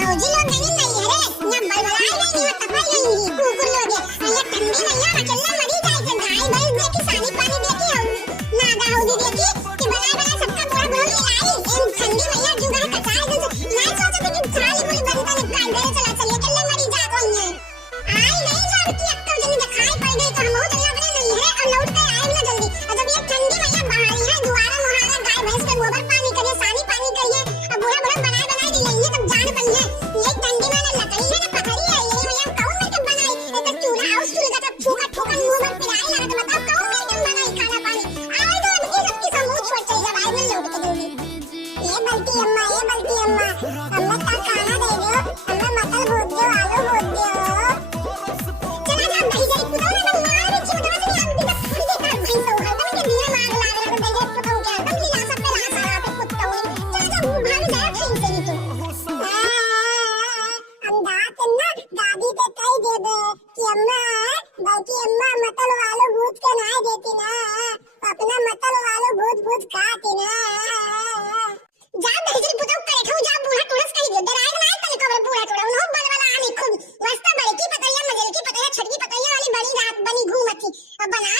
भाऊजी लोग नहीं नहीं अरे या बलबलाई नहीं या टपल नहीं कुकुर लोग या ठंडी नहीं या चलना मरी जाए के गाय भैंस देखी सानी पानी देखी नागा होगी देखी कि बनाए बनाए सबका बुरा बुरा मिलाई इन ठंडी मैया जुगाड़ कचाए दे मैं सोचा था कि खाली पूरी बनता ने काट दे चला चलिए चलना मरी जा कोई है आई नहीं जा की अक्कल जल्दी दिखाई पड़ गई तो हम हो चलना बने नहीं है और लौट के आए ना जल्दी और जब ये ठंडी मैया बाहर है दुआरा मुहारा गाय भैंस के गोबर पानी करिए सानी पानी करिए और बुरा बुरा बनाए बनाए दी लेंगे तब जान पड़ी है ये ठंडी में ना लकड़ी है ना पथरी है ये मैया कौन में के बनाई ये तो चूल्हा हाउस चूल्हा का फूका ठोका मुंह में पिराई लगा तो बताओ कौन में के बनाई खाना पानी आए तो अब ये सबकी समूह छोड़ चल जा भाई में लौट के जल्दी ये बल्टी अम्मा अम्मा का खाना दे दो अम्मा मटल भूत दो आलू भूत दो चला जा भाई जाई पुतो ना मार की बता नहीं हम भी थोड़ी देर भाई सो हर दम के दिया मार ला दे भाई जाई पुतो के दम लीला सब पे ला सारा पे पुतो चला जा भाग जा ट्रेन से ही तू अंदात ना दादी पे कह दे दे कि अम्मा बाकी अम्मा मटल वालो भूत के ना देती ना अपना मटल वालो भूत भूत खाती ना जा भेजरी पुतो करे ठो जा बूढ़ा टुरस कही दे डराए ना तले कबर बूढ़ा टुरा उनो बल वाला आने खुद वस्ता बड़े की पतैया मजल की पतैया छटकी पतैया वाली बड़ी रात बनी घूमती अब बना